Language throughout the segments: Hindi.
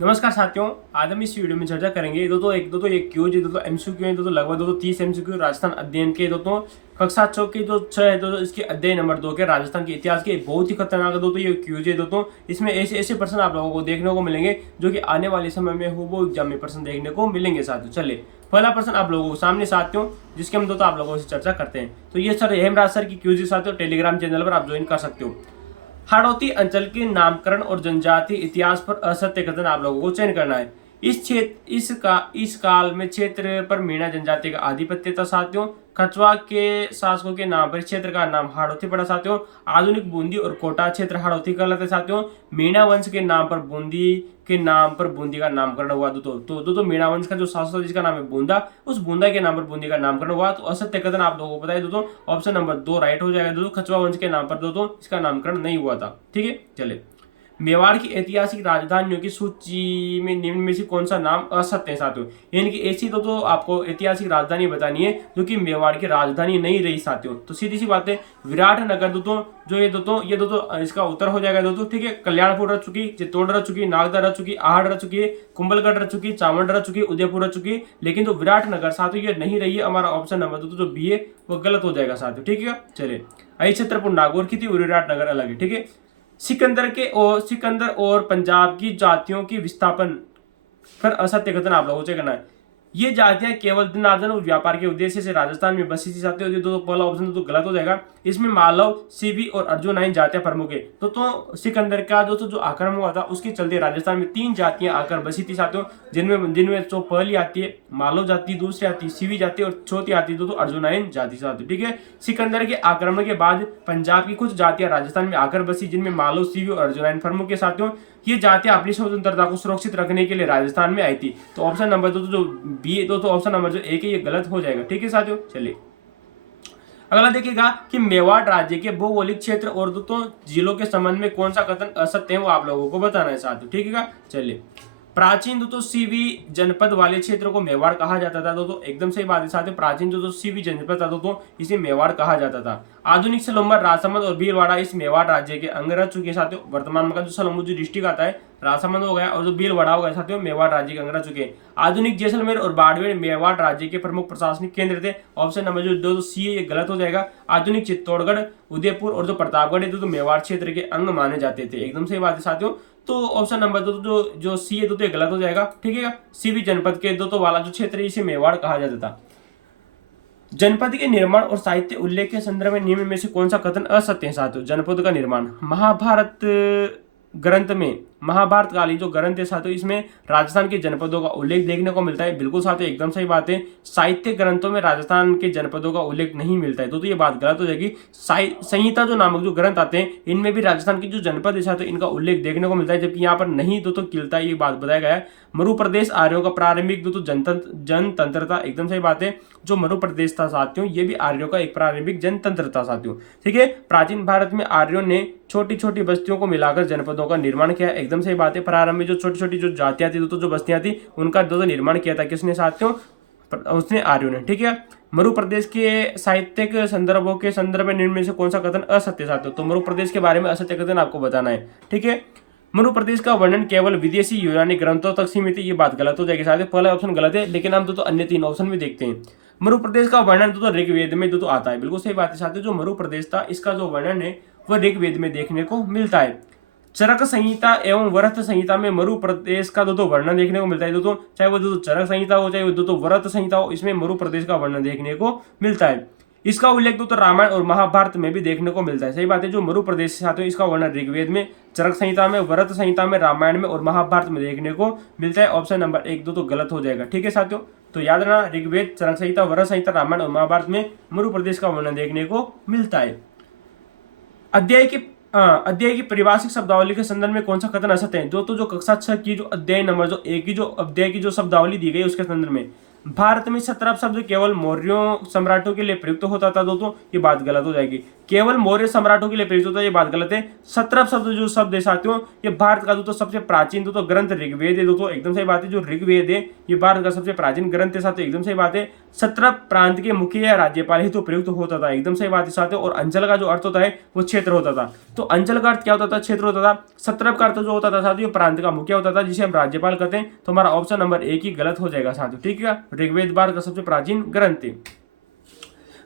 नमस्कार साथियों, आज हम इस वीडियो में चर्चा करेंगे एक क्यूज, एमसीक्यू है, लगभग 30 एमसीक्यू राजस्थान अध्ययन के कक्षा 6 के जो 6 है इसके अध्ययन नंबर 2 के राजस्थान के इतिहास के बहुत ही खतरनाक ये क्यूज है इसमें ऐसे ऐसे प्रश्न आप लोगों को देखने को मिलेंगे जो कि आने वाले समय में वो एग्जाम में प्रश्न देखने को मिलेंगे साथियों। चलिए पहला प्रश्न आप लोगों को सामने साथियों, जिसके हम आप लोगों से चर्चा करते हैं। तो ये सर हेमराज सर की क्यूज साथियों, टेलीग्राम चैनल पर आप ज्वाइन कर सकते हो। हाड़ौती अंचल के नामकरण और जनजातीय इतिहास पर असत्य कथन आप लोगों को चयन करना है। इस काल में क्षेत्र पर मीणा जनजाति का आधिपत्य था साथियों। कछवा के शासकों के नाम पर क्षेत्र का नाम हाड़ौती पड़ा साथियों। आधुनिक बूंदी और कोटा क्षेत्र हाड़ौती कहलाते साथियों। मीणा वंश के नाम पर बूंदी का नामकरण हुआ। तो मीणा वंश का जो शासक था जिसका नाम है बूंदा, उस बूंदा के नाम पर बूंदी का नामकरण हुआ। तो असत्य कथन आप लोगों को बताइए दोस्तों, ऑप्शन नंबर 2 राइट हो जाएगा दोस्तों। कछवा वंश के नाम पर दोस्तों इसका नामकरण नहीं हुआ था। ठीक है, चलिए मेवाड़ की ऐतिहासिक राजधानियों की सूची में निम्न में से कौन सा नाम असत्य है साथियों। यानी कि ऐसी तो आपको ऐतिहासिक राजधानी बतानी है जो कि मेवाड़ की राजधानी नहीं रही साथियों। तो सीधी सी बात है, विराट नगर दोस्तों जो ये दोस्तों इसका उत्तर हो जाएगा दोस्तों। ठीक है, कल्याणपुर रह चुकी, चित्तौड़ रह चुकी, नागदा रह चुकी, आहड़ रह चुकी है, कुंभलगढ़ रह चुकी, चावंड रह चुकी, उदयपुर रह चुकी, लेकिन जो विराट नगर साथियों ये नहीं रही है। हमारा ऑप्शन नंबर दोस्तों जो बी है वो गलत हो जाएगा साथियों। ठीक है, चलिए आई छत्रपुर नागौर की थी, विराट नगर अलग है। ठीक है, सिकंदर और पंजाब की जातियों की विस्थापन पर असत्य कथन आप लोगों से करना है। ये जातियां केवल धन अर्जन और व्यापार के उद्देश्य से राजस्थान में बसी थी साथियों। तो पहला ऑप्शन तो गलत हो जाएगा। इसमें मालव, सीबी और अर्जुनाइन जातियां प्रमुख है। तो सिकंदर का जो आक्रमण हुआ था उसके चलते राजस्थान में 3 जातियां आकर बसी थी साथियों, जिनमें जो पहली आती है मालव जाति, दूसरी आती है सीबी जाति और चौथी आती है अर्जुनाइन जाति साथियों। ठीक है, सिकंदर के आक्रमण के बाद पंजाब की कुछ जातियां राजस्थान में आकर बसी, जिनमें मालव, सीबी और अर्जुनाइन प्रमुख है साथियों। ये जातियां अपनी स्वतंत्रता को सुरक्षित रखने के लिए राजस्थान में आई थी। तो ऑप्शन नंबर दो जो बी है, तो ऑप्शन नंबर जो एक है ये गलत हो जाएगा। ठीक है साथियों, चलिए अगला देखिएगा कि मेवाड़ राज्य के भौगोलिक क्षेत्र और दोस्तों जिलों के संबंध में कौन सा कथन असत्य है वो आप लोगों को बताना है साथियों। ठीक है, चलिए प्राचीन दोस्तों सीवी जनपद वाले क्षेत्र को मेवाड़ कहा जाता था दोस्तों, एकदम सही बात है साथियों। प्राचीन जो सीवी जनपद था दोस्तों इसे मेवाड़ कहा जाता था। आधुनिक सलम्बर, राजसमंद और भीलवाड़ा इस मेवाड़ राज्य के अंग रह चुके हैं साथियों। वर्तमान में का जो सलम्बर जो डिस्ट्रिक्ट आता है राजसमंद हो गया और जो भीलवाड़ा हो गया साथियों मेवाड़ राज्य के अंग रह चुके हैं। आधुनिक जैसलमेर और बाड़मेर मेवाड़ राज्य के प्रमुख प्रशासनिक केंद्र थे। ऑप्शन नंबर जो दो सी है ये गलत हो जाएगा। आधुनिक चित्तौड़गढ़, उदयपुर और जो प्रतापगढ़ है तो मेवाड़ क्षेत्र के अंग माने जाते थे। एकदम सही बात है साथियों। तो ऑप्शन नंबर दो जो सी है तो ये गलत हो जाएगा। ठीक है, सीवी जनपद के दो वाला जो क्षेत्र है इसे मेवाड़ कहा जाता था। जनपद के निर्माण और साहित्य उल्लेख के संदर्भ में निम्न में से कौन सा कथन असत्य है साथियों। जनपद का निर्माण महाभारत ग्रंथ में, महाभारत काली जो ग्रंथ है साथियों इसमें राजस्थान के जनपदों का उल्लेख देखने को मिलता है। बिल्कुल साथियों एकदम सही बात है। साहित्य ग्रंथों में राजस्थान के जनपदों का उल्लेख नहीं मिलता है तो ये बात गलत हो जाएगी। संहिता जो नामक जो ग्रंथ आते हैं इनमें भी राजस्थान की जो जनपद है साथियों इनका उल्लेख देखने को मिलता है, जबकि यहाँ पर नहीं तो किलता है, ये बात बताया गया है। मरु प्रदेश आर्यों का प्रारंभिक जनतंत्र था, एकदम सही बात है। जो मरु प्रदेश था साथियों ये भी आर्यों का एक प्रारंभिक जनतंत्र था साथियों। ठीक है, प्राचीन भारत में आर्यों ने छोटी छोटी बस्तियों को मिलाकर जनपदों का निर्माण किया, एकदम सही बात है। प्रारंभ में जो छोटी छोटी जो जातियां थी जो बस्तियां थी उनका निर्माण किया था किसने साथियों, उसने आर्यों ने। ठीक है, मरु प्रदेश के साहित्यिक संदर्भों के संदर्भ में निम्न में से कौन सा कथन असत्य साथियों। तो मरु प्रदेश के बारे में असत्य कथन आपको बताना है। ठीक है, मरु प्रदेश का वर्णन केवल विदेशी यूनानी ग्रंथों तक सीमित है, ये बात गलत हो जाएगी साथियों। पहला ऑप्शन गलत है, लेकिन हम तो अन्य 3 ऑप्शन भी देखते हैं। मरु प्रदेश का वर्णन तो ऋग्वेद में तो आता है, बिल्कुल सही बात है साथियों। जो मरु प्रदेश था इसका जो वर्णन है वह ऋग्वेद में देखने को मिलता है। चरक संहिता एवं वरत संहिता में मरु प्रदेश का वर्णन देखने को मिलता है दोस्तों, चाहे वो चरक संहिता हो चाहे वो वरत संहिता हो, इसमें मरु प्रदेश का वर्णन देखने को मिलता है। इसका उल्लेख तो रामायण और महाभारत में भी देखने को मिलता है। सही बात है, जो मरु प्रदेश से आते हैं इसका वर्णन ऋग्वेद में, चरक संहिता में, वरत संहिता में, रामायण में और महाभारत में देखने को मिलता है। ऑप्शन नंबर 1 तो गलत हो जाएगा। ठीक है साथियों, तो याद रखना ऋग्वेद, चरक संहिता, वरत संहिता, रामायण और महाभारत में मरु प्रदेश का वर्णन देखने को मिलता है। अध्याय की परिभाषिक शब्दावली के संदर्भ में कौन सा कथन असत्य है। जो कक्षा 6 की जो अध्याय नंबर जो 1 की जो अध्याय की जो शब्दावली दी गई उसके संदर्भ में भारत में 17 शब्द केवल मौर्यों सम्राटों के लिए प्रयुक्त होता था दोस्तों, ये बात गलत हो जाएगी। केवल मौर्य सम्राटों के लिए प्रयुक्त होता है, ये बात गलत है। 17 शब्द जो शब्द है साथियों, ये भारत का दोस्तों सबसे प्राचीन दोस्तों ग्रंथ ऋग्वेद है दोस्तों, एकदम सही बात है। जो ऋग्वेद है ये भारत का सबसे प्राचीन ग्रंथ है साथियों, एकदम सही बात है। 17 प्रांत के मुखिया या राज्यपाल ही तो प्रयुक्त होता था, एकदम सही बात है साथियों। और अंचल का जो अर्थ होता है वो क्षेत्र होता था। तो अंचल का अर्थ क्या होता था? क्षेत्र होता था। 17 का अर्थ जो होता था साथियों प्रांत का मुखिया होता था, जिसे हम राज्यपाल कहते हैं। तो हमारा ऑप्शन नंबर 1 ही गलत हो जाएगा साथियों, ठीक है। ऋग्वेद भारत का सबसे प्राचीन ग्रंथ है।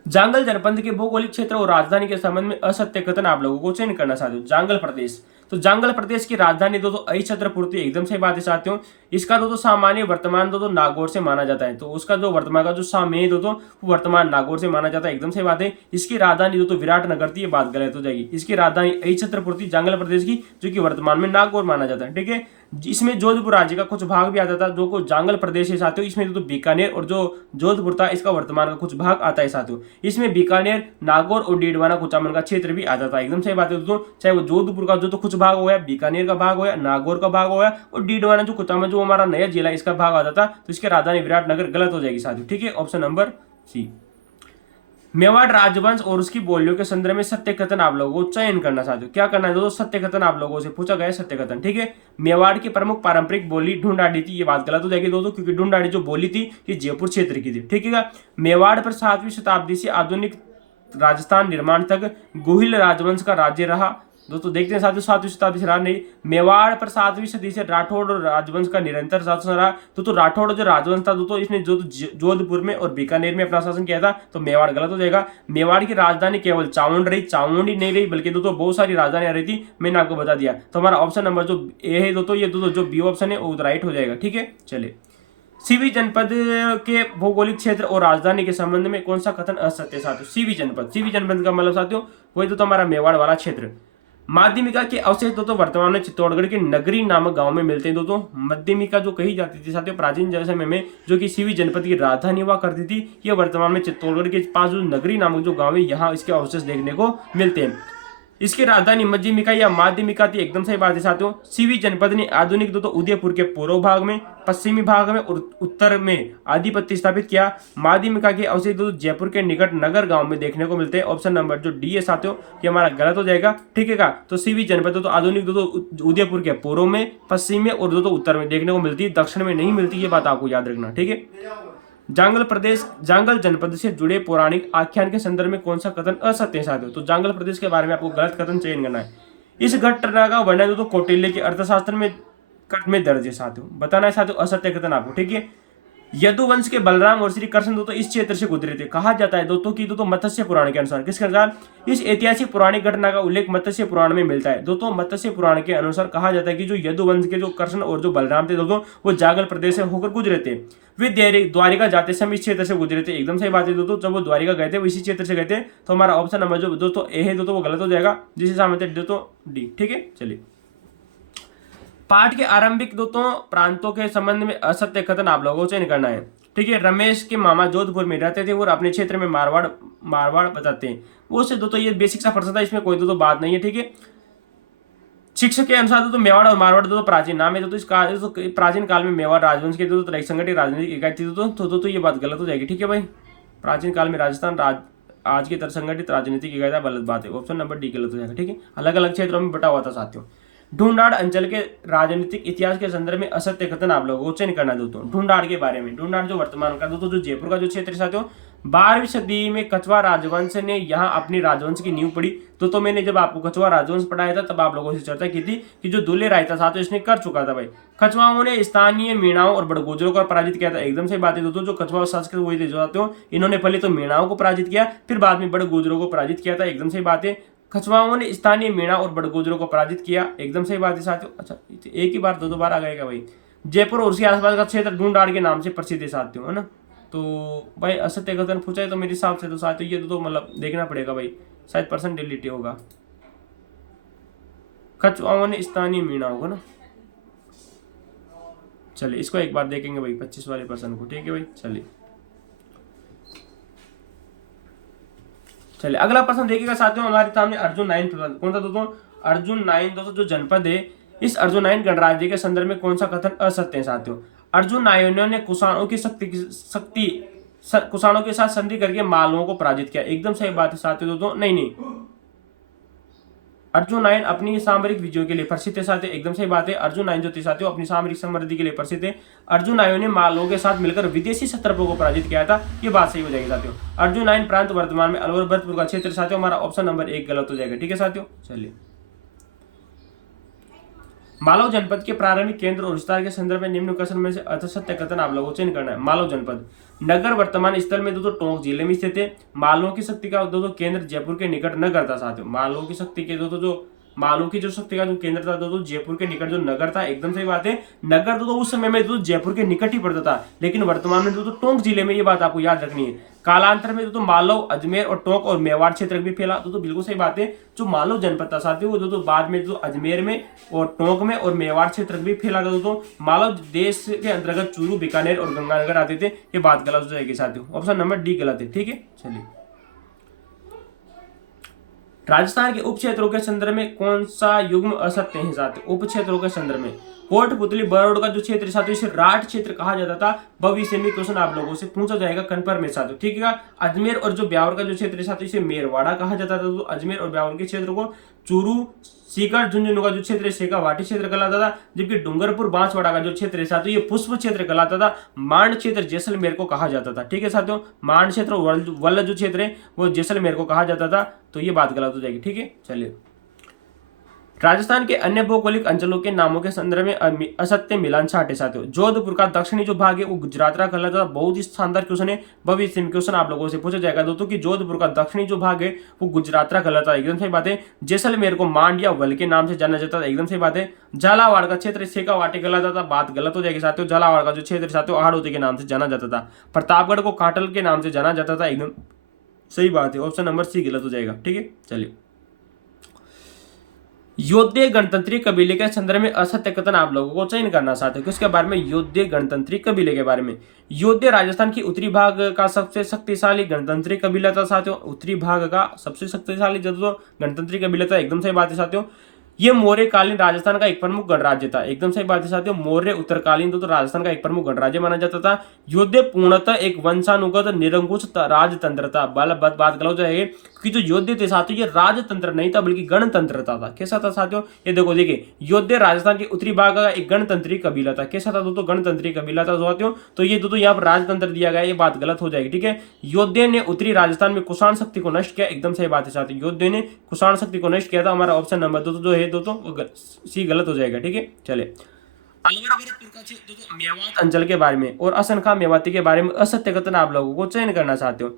जांगल जनपद के भौगोलिक क्षेत्र और राजधानी के संबंध में असत्य कथन आप लोगों को चयन करना साथियों। जांगल प्रदेश, तो जांगल प्रदेश की राजधानी दोस्तों अहिछत्रपूर्ति, एकदम सही बात है साथियों। इसका दोस्तों सामान्य वर्तमान दोस्तों नागौर से माना जाता है। तो उसका जो वर्तमान का जो सामयिक दोस्तों वर्तमान नागौर से माना जाता है, एकदम सही बात है। इसकी राजधानी दोस्तों विराटनगर थी, ये बात गलत हो जाएगी। इसकी राजधानी अहिछत्रपूर्ति जांगल प्रदेश की, जो कि वर्तमान में नागौर माना जाता है, ठीक है। इसमें जोधपुर राज्य का कुछ भाग भी आता था, जो को जांगल प्रदेश है साथियों। इसमें तो बीकानेर और जो जोधपुर था इसका वर्तमान का कुछ भाग आता है साथियों। इसमें बीकानेर, नागौर और डीडवाना कुचामन का क्षेत्र भी आता था, एकदम सही बात है दोस्तों। चाहे वो जोधपुर का जो तो कुछ भाग हो गया, बीकानेर का भाग हो गया, नागौर का भाग हो गया, और डीडवाना जो कुचामन जो हमारा नया जिला इसका भाग आता था, तो इसकी राजधानी विराटनगर गलत हो जाएगी साथियों, ठीक है। Option number C. मेवाड़ राजवंश और उसकी बोलियों के संदर्भ में सत्य कथन आप लोगों को चयन करना साथियों। क्या करना है दोस्तों? सत्य कथन आप लोगों से पूछा गया सत्य कथन, ठीक है। मेवाड़ की प्रमुख पारंपरिक बोली ढूंढाड़ी थी, ये बात गलत हो जाएगी दोस्तों, क्योंकि ढूंढाड़ी जो बोली थी ये जयपुर क्षेत्र की थी, ठीक है। मेवाड़ पर 7वीं शताब्दी से आधुनिक राजस्थान निर्माण तक गुहिल राजवंश का राज्य रहा। दोस्तों देखते हैं साथियों, 7वीं शताब्दी से रहा नहीं, मेवाड़ पर 7वीं सदी से राठौड़ राजवंश का निरंतर शासन रहा। तो राठौड़ जो राजवंश था दोस्तों, इसने जोधपुर में और बीकानेर में अपना शासन किया था। तो मेवाड़ गलत हो जाएगा। मेवाड़ की राजधानी केवल चामुंड रही, चामुंड ही नहीं रही, बल्कि दोस्तों बहुत सारी राजधानियां रही थी, मैंने आपको बता दिया। तो हमारा ऑप्शन नंबर जो ए है दोस्तों, ये दोस्तों जो बी ऑप्शन है वो राइट हो जाएगा, ठीक है। चलिए, सीवी जनपद के भौगोलिक क्षेत्र और राजधानी के संबंध में कौन सा कथन असत्य साथियों? सीवी जनपद का मतलब साथियों वही तो हमारा मेवाड़ वाला क्षेत्र। माध्यमिका के अवशेष दोस्तों वर्तमान में चित्तौड़गढ़ के नगरी नामक गांव में मिलते हैं दोस्तों। मध्यमिका जो कही जाती थी साथियों प्राचीन समय में, जो कि सीवी जनपद की राजधानी हुआ करती थी, ये वर्तमान में चित्तौड़गढ़ के पास जो नगरी नामक जो गांव है, यहाँ इसके अवशेष देखने को मिलते हैं। इसकी राजधानी मध्यमिका या माध्यमिका थी, एकदम सही बात है साथियों। सीवी जनपद ने आधुनिक दोस्तों उदयपुर के पूर्व भाग में, पश्चिमी भाग में और उत्तर में आधिपत्य स्थापित किया। माध्यमिका के अवशेष दोस्तों जयपुर के निकट नगर गांव में देखने को मिलते हैं। ऑप्शन नंबर जो डी है साथियों, ये हमारा गलत हो जाएगा, ठीक है। तो सीवी जनपद दोस्तों आधुनिक दोस्तों उदयपुर के पूर्व में, पश्चिम में और दोस्तों उत्तर में देखने को मिलती है, दक्षिण में नहीं मिलती, ये बात आपको याद रखना, ठीक है। जांगल जनपद से जुड़े पौराणिक आख्यान के संदर्भ में कौन सा कथन असत्य है साथियों? तो जांगल प्रदेश के बारे में आपको गलत कथन चयन करना है। इस घटना का वर्णन तो कौटिल्य के अर्थशास्त्र में दर्ज है साथियों, बताना है साथियों असत्य कथन आपको, ठीक है। यदुवंश के बलराम और श्री कृष्ण दोस्तों इस क्षेत्र से गुजरे थे। कहा जाता है दोस्तों कि दोस्तों मत्स्य पुराण के अनुसार, किसके अनुसार? इस ऐतिहासिक पौराणिक घटना का उल्लेख मत्स्य पुराण में मिलता है। दोस्तों मत्स्य पुराण के अनुसार कहा जाता है कि जो यदुवंश के जो कृष्ण और जो बलराम थे दोस्तों, वो जागल प्रदेश से होकर गुजरे थे। वे द्वारिका जाते समय इस क्षेत्र से गुजरे थे, एकदम सही बात है दोस्तों। जब वो द्वारिका गए थे वो इसी क्षेत्र से गए थे। तो हमारा ऑप्शन नंबर जो दोस्तों ए है दोस्तों वो गलत हो जाएगा, जिसे सामने दोस्तों डी, ठीक है। चलिए, पाठ के आरंभिक दोस्तों प्रांतों के संबंध में असत्य कथन आप लोगों को चयन करना है, ठीक है। रमेश के मामा जोधपुर में रहते थे और अपने क्षेत्र में मारवाड़ बताते हैं। वो से दोस्तों ये बेसिक सा प्रश्न था, इसमें कोई दोस्तों बात नहीं है, ठीक है। शिक्षक के अनुसार दोस्तों मेवाड़ और मारवाड़ दोस्तों प्राचीन नाम है। दोस्तों इस प्राचीन काल में मेवाड़ राजवंश के दोस्तों एक संगठित राजनीतिक इकाई थी दोस्तों, ये बात गलत हो जाएगी, ठीक है भाई। प्राचीन काल में राजस्थान आज की तरह संगठित राजनीतिक इकाई था, गलत बात है। ऑप्शन नंबर डी गलत हो जाएगा, ठीक है। अलग अलग क्षेत्रों में बटा हुआ था साथियों। ढूंढाड़ अंचल के राजनीतिक इतिहास के संदर्भ में असत्य कथन आप लोगों को चयन करना दोस्तों। ढूंढाड़ के बारे में, ढूंढाड़ जो वर्तमान का दोस्तों जो जयपुर का जो क्षेत्र साथियों, 12वीं सदी में कछवा राजवंश ने यहाँ अपनी राजवंश की नींव पड़ी। तो मैंने जब आपको कछवा राजवंश पढ़ाया था तब आप लोगों से चर्चा की थी कि जो दुल्हे राय था साथियों इसने कर चुका था भाई। कछवाओं ने स्थानीय मीणाओं और बड़गुजरों को पराजित किया था, एकदम सही बात है दोस्तों। जो कछवा शासक हुए थे साथियों, इन्होंने पहले तो मीणाओं को पराजित किया, फिर बाद में बड़गुजरों को पराजित किया था, एकदम सही बात है। कछवाओं ने स्थानीय मीणा और बड़गुजरों को पराजित किया, एकदम सही बात है साथियों। अच्छा, एक ही बार दो बार आ गएगा भाई। जयपुर और उसके आसपास का क्षेत्र ढूंढाड़ के नाम से प्रसिद्ध है साथियों, है ना। तो भाई असत्य कथन पूछा है तो मेरे हिसाब से तो साथियों ये तो मतलब देखना पड़ेगा भाई, शायद परसेंटेलिटी होगा। कछवाओं ने स्थानीय मीणा होगा ना। चलिए इसको एक बार देखेंगे भाई 25 वाले पर्सन को, ठीक है भाई। चलिए अगला प्रश्न देखिएगा साथियों, हमारे सामने अर्जुन 9 कौन सा दोस्तों? अर्जुन 9 दोस्तों जो जनपद है, इस अर्जुन 9 गणराज्य के संदर्भ में कौन सा कथन असत्य है साथियों? अर्जुन नायकों ने कुषाणों के साथ संधि करके मालवों को पराजित किया, एकदम सही बात है साथियों दोस्तों। नहीं, अर्जुन 9 अपनी सामरिक विजयों के लिए प्रसिद्ध है साथियों, एकदम सही बात है। अर्जुन 9 जो थे साथियों अपनी सामरिक समृद्धि के लिए प्रसिद्ध है। अर्जुन 9 ने मालवों के साथ मिलकर विदेशी क्षत्रपों को पराजित किया था, ये बात सही हो जाएगी साथियों। अर्जुन 9 प्रांत वर्तमान में अलवर भरतपुर का क्षेत्र साथियों, हमारा ऑप्शन नंबर 1 गलत हो जाएगा, ठीक है साथियों। चलिए, मालव जनपद के प्रारंभिक केंद्र और विस्तार के संदर्भ में निम्न कथन में से असत्य कथन आप लोगों को चयन करना है। मालव जनपद नगर वर्तमान स्थल में दोस्तों टोंक जिले में स्थित है। मालवों की शक्ति का दोस्तों केंद्र जयपुर के निकट नगर था साथियों। मालवों की शक्ति के दोस्तों जो मालवों की जो शक्ति का जो केंद्र था दोस्तों जयपुर के निकट जो नगर था, एकदम सही बात है। नगर दोस्तों उस समय में दोस्तों जयपुर के निकट ही पड़ता था, लेकिन वर्तमान में दोस्तों टोंक जिले में, ये बात आपको याद रखनी है। कालांतर में दोस्तों मालव, अजमेर और टोंक और मेवाड़ क्षेत्र भी फैला, तो बिल्कुल सही बात है। जो मालव जनपद था साथियों वो दोस्तों बाद में जो अजमेर में और टोंक में और मेवाड़ क्षेत्र भी फैला था दोस्तों। मालव देश के अंतर्गत चूरू, बीकानेर और गंगानगर आते थे, ये बात गलत हो जाएगी साथियों, ऑप्शन नंबर डी गलत है, ठीक है। चलिए, राजस्थान के उप क्षेत्रों के संदर्भ में कौन सा युग्म असत्य है साथियों? उप क्षेत्रों के संदर्भ में कोटपुतली बरौड़ का जो क्षेत्र साथियों इसे राठ क्षेत्र कहा जाता था। भविष्य में क्वेश्चन आप लोगों से पूछा जाएगा कन्फर्म में साथियों, ठीक है। अजमेर और जो ब्यावर का जो क्षेत्र साथियों इसे मेरवाड़ा कहा जाता था। तो अजमेर और ब्यावर के क्षेत्र को चूरू, सीकर, झुंझुनू का जो क्षेत्र है शेखावाटी क्षेत्र कहलाता था, जबकि डूंगरपुर, बांसवाड़ा का जो क्षेत्र है साथियों ये पुष्प क्षेत्र कहलाता था। मांड क्षेत्र जैसलमेर को कहा जाता था, ठीक है साथियों। मांड क्षेत्र वल्ल जो क्षेत्र है वो जैसलमेर को कहा जाता था, तो ये बात गलत हो जाएगी, ठीक है। चलिए, राजस्थान के अन्य भौगोलिक अंचलों के नामों के संदर्भ में असत्य मिलान छाटे साथियों। जोधपुर का दक्षिणी जो भाग है वो गुजरातरा कहलाता था, बहुत ही शानदार क्वेश्चन है। भविष्य में क्वेश्चन आप लोगों से पूछा जाएगा दोस्तों कि जोधपुर का दक्षिणी जो भाग है वो गुजरातरा कहलाता है, एकदम सही बात है। जैसलमेर को मांड या वल के नाम से जाना जाता था, एकदम सही बात है। झालावाड़ का क्षेत्र शेखावाटी कहलाता था, बात गलत हो जाएगी साथियों। झालावाड़ का जो क्षेत्र साथियों हाड़ौती के नाम से जाना जाता था। प्रतापगढ़ को काटल के नाम से जाना जाता था, एकदम सही बात है, ऑप्शन नंबर सी गलत हो जाएगा, ठीक है। चलिए, योद्धे गणतंत्री कबीले के संदर्भ में असत्य कथन आप लोगों को चयन करना चाहते हो। किसके बारे में? योद्धे गणतंत्री कबीले के बारे में। योद्धे राजस्थान की उत्तरी भाग का सबसे शक्तिशाली गणतंत्री कबीला था साथियों। उत्तरी भाग का सबसे शक्तिशाली जो गणतंत्री कबीला था, एकदम सही बात है साथियों। ये मौर्य कालीन राजस्थान का एक प्रमुख गणराज्य था, एकदम सही बात है साथियों। मौर्य उत्तरकालीन तो राजस्थान का एक प्रमुख गणराज्य माना जाता था। योद्धे पूर्णतः एक वंशानुगत निरंकुश राजतंत्र था, बात गलत हो जाएगी कि जो योद्धे थे साथियों ये राजतंत्र नहीं था बल्कि गणतंत्र था। कैसा था साथियों? ये देखो, देखिए, योद्धे राजस्थान के उत्तरी भाग का एक गणतंत्री कबीला था। कैसा था दोस्तों? गणतंत्री कबीला था साथियों। तो ये दोस्तों यहाँ पर राजतंत्र दिया गया, ये बात गलत हो जाएगी, ठीक है। योद्धे ने उत्तरी राजस्थान में कुषाण शक्ति को नष्ट किया, एकदम सही बात है साथियों। योद्धे ने कुषाण शक्ति को नष्ट किया था, हमारा ऑप्शन नंबर जो है दोस्तों सी गलत हो जाएगा, ठीक है। चले, अलवर भरतपुर का दोस्तों मेवात अंचल के बारे में और असंख्या मेवाती के बारे में असत्य कथन आप लोगों को चयन करना चाहते हो।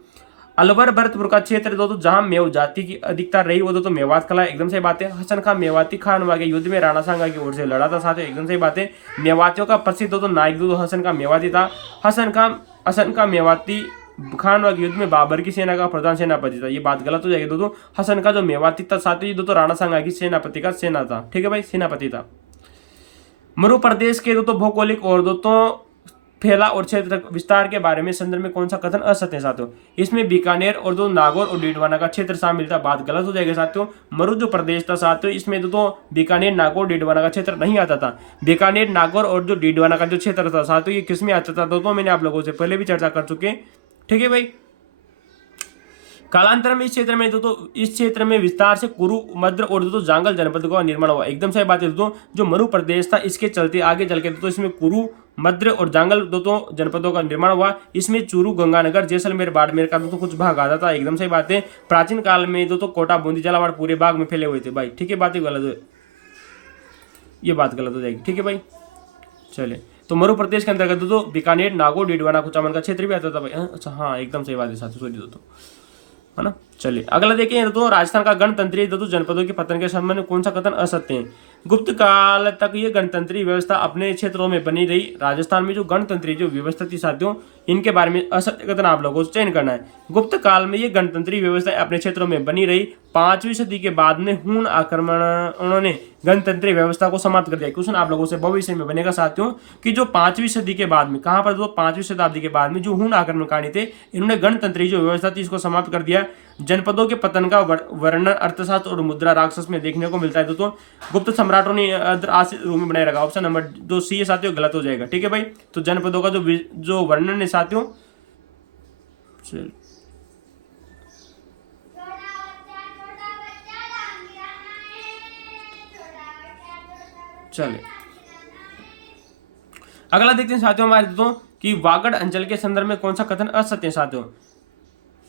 अलवर भरतपुर का क्षेत्र दोस्तों जहां मेव जाति की अधिकता रही वो दोस्तों मेवात कला, एकदम सही बात है। हसन खां मेवाती खानवा के युद्ध में राणा सांगा की ओर से लड़ा था साथियों, एकदम सही बात है। मेवातियों का प्रसिद्ध दोस्तों नायक दोस्तों हसन खां मेवाती था। हसन खां मेवाती खानवा के युद्ध में बाबर की सेना का प्रधान सेनापति था, ये बात गलत हो जाएगी दोस्तों। हसन का जो मेवाती था साथियों दोस्तों राणा सांगा की सेनापति का सेना था, ठीक है भाई, सेनापति था। मरु प्रदेश के दोस्तों भौगोलिक और दोस्तों फैला और क्षेत्र विस्तार के बारे में संदर्भ में कौन सा कथन असत्य है साथियों? इसमें बीकानेर और दो नागौर और डीडवाना का क्षेत्र शामिल था, बात गलत हो जाएगी साथियों। मरु जो प्रदेश था साथियों इसमें दोस्तों बीकानेर, नागौर, डीडवाना का क्षेत्र नहीं आता था। बीकानेर, नागौर और जो डीडवाना का जो क्षेत्र था साथियों ये किसमें आता था दोस्तों? मैंने आप लोगों से पहले भी चर्चा कर चुके हैं, ठीक है भाई। कालांतर में इस क्षेत्र में विस्तार से कुरु, मद्र और दोस्तों जांगल जनपद का निर्माण हुआ, एकदम सही बात है दोस्तों। जो मरु प्रदेश था इसके चलते आगे चल के दोस्तों इसमें कुरु, मद्र और जांगल दोस्तों जनपदों का निर्माण हुआ। इसमें चूरू, गंगानगर, जैसलमेर, बाड़मेर का दोस्तों कुछ भाग आता था, एकदम सही बात है। प्राचीन काल में दोस्तों कोटा, बूंदी, झालावाड़ पूरे भाग में फैले हुए थे भाई, ठीक है। बात ही गलत है, ये बात गलत हो जाएगी, ठीक है भाई। चले, तो मरु प्रदेश के अंतर्गत दोस्तों बीकानेर, नागौर, डीडवाना, कुचामन का क्षेत्र भी आता था भाई। अच्छा हाँ, एकदम सही बात है साथियों, सॉरी दोस्तों, है ना। चलिए अगला देखिए दोस्तों, राजस्थान का गणतंत्रीय दोस्तों जनपदों के पतन के संबंध में कौन सा कथन असत्य है? गुप्त काल तक ये गणतंत्रीय व्यवस्था अपने क्षेत्रों में बनी रही। राजस्थान में जो गणतंत्रीय जो व्यवस्था थी साथियों इनके बारे में असत्य कथन आप लोगों को चयन करना है। गुप्त काल में ये गणतंत्रीय व्यवस्था अपने क्षेत्रों में बनी रही। 5वीं सदी के बाद में हूण आक्रमण उन्होंने गणतंत्रीय व्यवस्था को समाप्त कर दिया। क्वेश्चन आप लोगों से भविष्य में बनेगा साथियों कि जो 5वीं सदी के बाद में, कहां पर दोस्तों 5वीं शताब्दी के बाद में जो हूण आक्रमणकारी थे इन्होंने गणतंत्रीय जो व्यवस्था थी इसको समाप्त कर दिया। जनपदों के पतन का वर्णन अर्थशास्त्र और मुद्रा राक्षस में देखने को मिलता है दोस्तों। गुप्त सम्राटों ने आश्रित रूप में बनाए रखा, ऑप्शन नंबर 2 सी साथियों गलत हो जाएगा, ठीक है भाई। तो जनपदों का जो वर्णन है साथियों, चले अगला देखते हैं साथियों हमारे दोस्तों कि वागड़ अंचल के संदर्भ में कौन सा कथन असत्य है साथियों।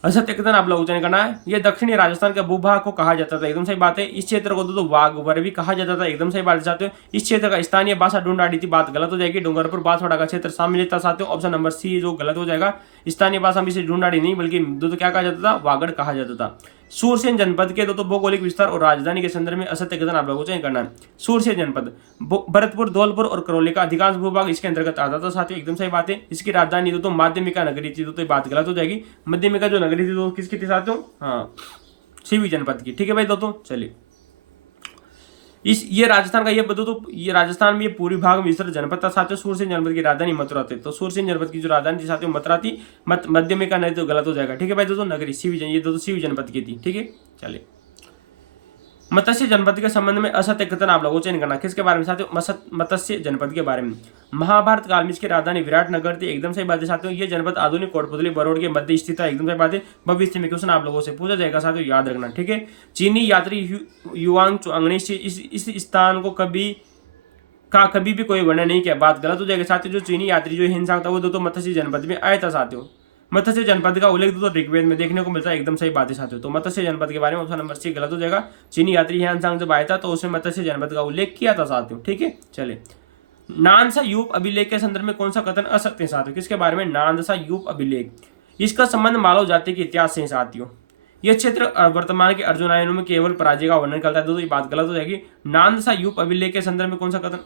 असत्य कथन आप लोगों को करना है। ये दक्षिणी राजस्थान का भूभाग को कहा जाता था, एकदम सही बात है। इस क्षेत्र को तो वागवर भी कहा जाता था, एकदम सही बात साथियों। इस क्षेत्र का स्थानीय भाषा ढूंढाड़ी थी, बात गलत हो जाएगी। डूंगरपुर बांसवाड़ा का क्षेत्र शामिल था साथियों, ऑप्शन नंबर सी जो गलत हो जाएगा। स्थानीय भाषा में से ढूंढाड़ी नहीं बल्कि दोस्तों क्या कहा जाता था, वागड़ कहा जाता था। सूरसेन जनपद के दोस्तों भौगोलिक विस्तार और राजधानी के संदर्भ में असत्य कथन आप लोगों को करना है। सूरसेन जनपद भरतपुर, धौलपुर और करौली का अधिकांश भूभाग इसके अंतर्गत आता था साथियों, एकदम सही बात है। इसकी राजधानी दोस्तों माध्यमिका नगरी थी, तो बात गलत हो जाएगी। माध्यमिका जो नगरी थी तो किसकी थी साथियों, हाँ सीवी जनपद की, ठीक है भाई दोस्तों। चलिए ये राजस्थान का ये राजस्थान में ये पूरी भाग में विस्तृत जनपद था साथियों। सूरसेन जनपद की राजधानी मथुरा थी, तो सूरसेन जनपद की जो राजधानी थी साथियों मथुरा थी। मध्यमिका नहीं तो गलत हो जाएगा, ठीक है भाई दोस्तों। नगरी ये दोस्तों सीवी जनपद की थी, ठीक है। चलिए मत्स्य जनपद के संबंध में असत्य कथन आप लोगों को चयन करना, किसके बारे में साथियों, मत्स्य जनपद के बारे में। महाभारत काल में इसकी राजधानी विराटनगर थी, एकदम सही बात है साथियों। ये जनपद आधुनिक कोटपुतली बरोड के मध्य स्थित है, एकदम सही बात है। भविष्य में क्वेश्चन आप लोगों से पूछा जाएगा साथियों, याद रखना, ठीक है। चीनी यात्री युआंग चुआंगनी से इस स्थान को कभी भी कोई वर्णन नहीं किया, बात गलत हो जाएगी साथियों। जो चीनी यात्री जो हिंसा था वो दोस्तों मत्स्य जनपद में आया था साथियों। मत्स्य जनपद का उल्लेख दोस्तों ऋग्वेद में देखने को मिलता है, एकदम सही बात है साथियों। तो मत्स्य जनपद के बारे में ऑप्शन नंबर सी गलत हो जाएगा। चीनी यात्री ह्यानसांग जब आया था तो उसने मत्स्य जनपद का उल्लेख किया था साथियों, ठीक है। चले नानसा यूप अभिलेख के संदर्भ में कौन सा कथन असत्य है साथियों, किसके बारे में, नानसा यूप अभिलेख। इसका संबंध मालव जाति के इतिहास से साथियों। यह क्षेत्र वर्तमान के अर्जुन आयनों में केवल पराजय का वर्णन करता है, दोस्तों ये बात गलत हो जाएगी। नानसा यूप अभिलेख के संदर्भ में कौन सा कथन,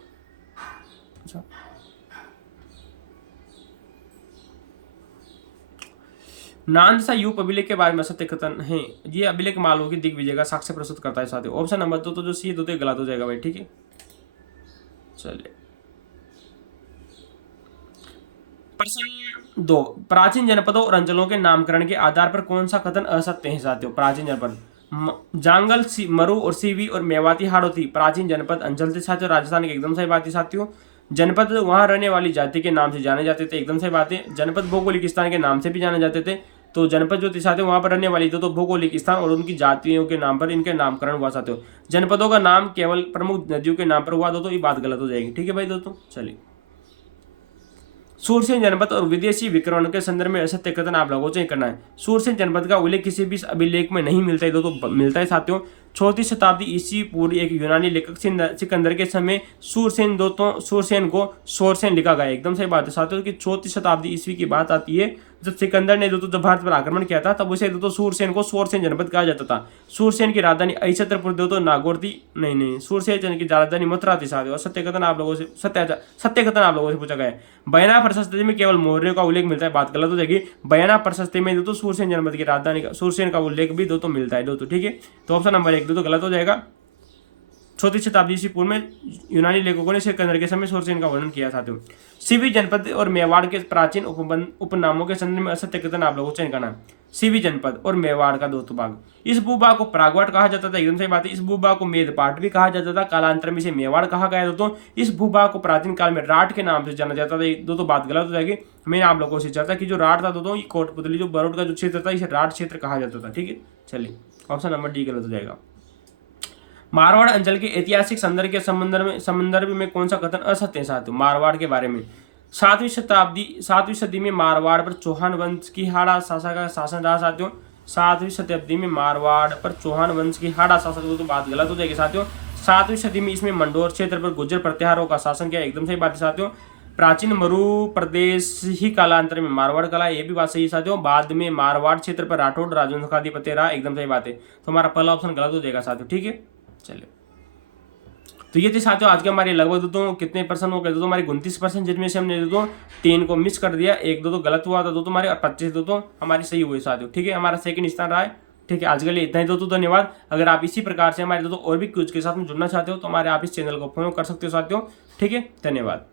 नानसा यूप अभिलेख के बारे में सत्य कथन है। ये अभिलेख मालवों की दिग्विजय का साक्ष्य प्रस्तुत करता है साथियों। ऑप्शन नंबर दो तो जो सी दो गलत हो जाएगा भाई, ठीक है। चलिए प्रश्न 2, प्राचीन जनपदों और अंचलों के नामकरण के आधार पर कौन सा कथन असत्य है साथियों। प्राचीन जनपद जांगल, मरु और सीवी और मेवाती हाड़ौती प्राचीन जनपद अंचल थे साथियों, राजस्थान के, एकदम सही बात है साथियों। जनपद वहां रहने वाली जाति के नाम से जाने जाते थे, एकदम सही बात है। जनपद भौगोलिक स्थान के नाम से भी जाने जाते थे, तो जनपद जो थे साथियों वहां पर रहने वाली तो भौगोलिक स्थान और उनकी जातियों के नाम पर इनके नामकरण हुआ साथियों। जनपदों का नाम केवल प्रमुख नदियों के नाम पर हुआ दोस्तों, ये बात गलत हो जाएगी, ठीक है भाई दोस्तों। चलिए सूरसेन जनपद और विदेशी विक्रमण के संदर्भ में असत्य कथन आप लोगों को करना है। सूरसेन जनपद का उल्लेख किसी भी अभिलेख में नहीं मिलता है दोस्तों, मिलता है साथियों। 34वीं शताब्दी ईस्वी पूर्व एक यूनानी लेखक सिकंदर के समय सूरसेन को सोरसेन लिखा गया, एकदम सही बात है साथियों कि 34वीं शताब्दी ईस्वी की बात आती है जब सिकंदर ने जब भारत पर आक्रमण किया था तब उसे सूरसेन को सोरसेन जनपद कहा जाता था। सूरसेन की राजधानी अहिछत्रपुर दोस्तों नागौर थी, नहीं सूरसेन की राजधानी मथुरा थी साथियों। सत्य कथन आप लोगों से पूछा गया है। बयाना प्रशस्ति में केवल मौर्यों का उल्लेख मिलता है, बात गलत हो जाएगी। बयाना प्रशस्ति में दोस्तों सूरसेन जनपद की राजधानी का सूरसेन का उल्लेख भी दोस्तों मिलता है दोस्तों, ठीक है। तो ऑप्शन नंबर 1 दोस्तों गलत हो जाएगा। 34वीं शताब्दी ईस्वी पूर्व में यूनानी लेखकों ने सिकंदर के समय सोरसेन का वर्णन किया साथियों। सीवी जनपद और मेवाड़ के प्राचीन उपनामों के संदर्भ में असत्य कथन आप लोगों को चयन करना। सीवी जनपद और मेवाड़ का दोस्तों भाग, इस भूभाग को प्रागवाट कहा जाता था, एकदम सही बात है। इस भूभाग को मेदपाट भी कहा जाता था, कालांतर में इसे मेवाड़ कहा गया दोस्तों। इस भूभाग को प्राचीन काल में राठ के नाम से जाना जाता था, दोस्तों बात गलत हो जाएगी। मैंने आप लोगों से चर्चा की जो राठ था दोस्तों, ये कोटपुतली जो बरोड का जो क्षेत्र था इसे राठ क्षेत्र कहा जाता था, ठीक है। चलिए ऑप्शन नंबर डी गलत हो जाएगा। मारवाड़ अंचल के ऐतिहासिक संदर्भ में कौन सा कथन असत्य है साथियों। मारवाड़ के बारे में 7वीं सदी में मारवाड़ पर चौहान वंश की हाड़ा शासक का शासन रहा साथियों। 7वीं शताब्दी में मारवाड़ पर चौहान वंश की हाड़ा शासक, तो बात गलत हो जाएगी साथियों। 7वीं सदी में इसमें मंडोर क्षेत्र पर गुर्जर प्रत्याहारों का शासन किया, एकदम सही बात है साथियों। प्राचीन मरु प्रदेश ही कालांतर में मारवाड़ कला, ये भी बात सही है साथियों। बाद में मारवाड़ क्षेत्र पर राठौड़ राजवंश का आधिपत्य रहा, एकदम सही बात है। तो हमारा पहला ऑप्शन गलत हो जाएगा साथियों, ठीक है। चलिए तो ये थे साथियों आज के हमारे लगभग दोस्तों कितने परसेंट हो गए दोस्तों, हमारे 29%, जिनमें से हमने दोस्तों 3 को मिस कर दिया, 1 2 गलत हुआ था दोस्तों हमारे, और 25 दोस्तों हमारी सही हुई साथियों, ठीक है। हमारा सेकंड स्थान रहा है, ठीक है। आज के लिए इतना ही दोस्तों, धन्यवाद। अगर आप इसी प्रकार से हमारे दोस्तों और भी क्विज के साथ में जुड़ना चाहते हो तो हमारे आप इस चैनल को फॉलो कर सकते हो साथियों, ठीक है। धन्यवाद।